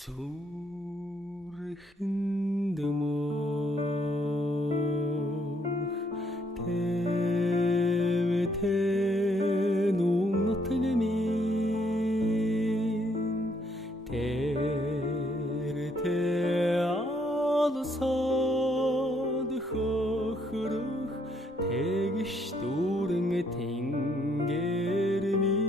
зүрхэнд мөн тэвтэн нутаг минь тэр алсад хохирох тэгш дүүрэн тэнгэр минь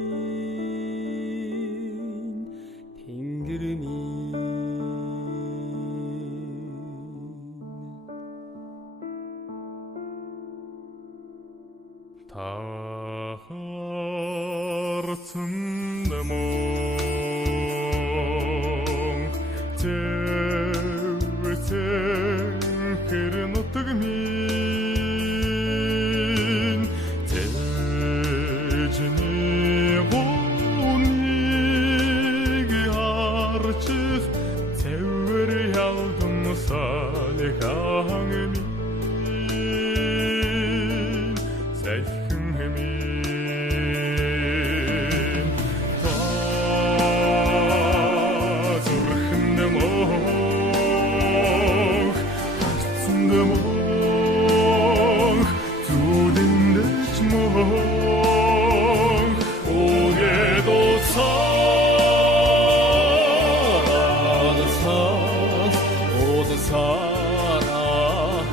Тарцсан мөн тэвтэн хэр нутаг минь тэжний хүнийг харчих цэвэр ялдан салхаан минь сайхан минь та зүрхэнд мөн тарцсан мөн зүдэндэж мөн 오게도 살아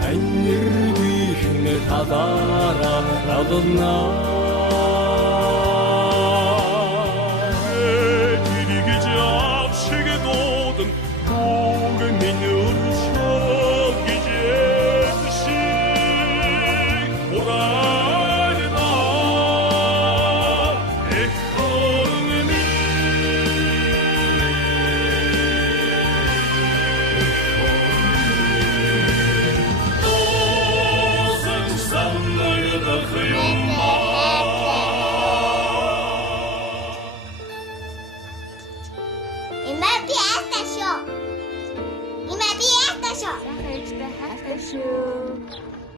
하늘을 위해 다다라 나도 나 길이 잡시게 도든 고개 민요를 셔기제 듯이 오라이나 에코르니 Имя Пиэсташо.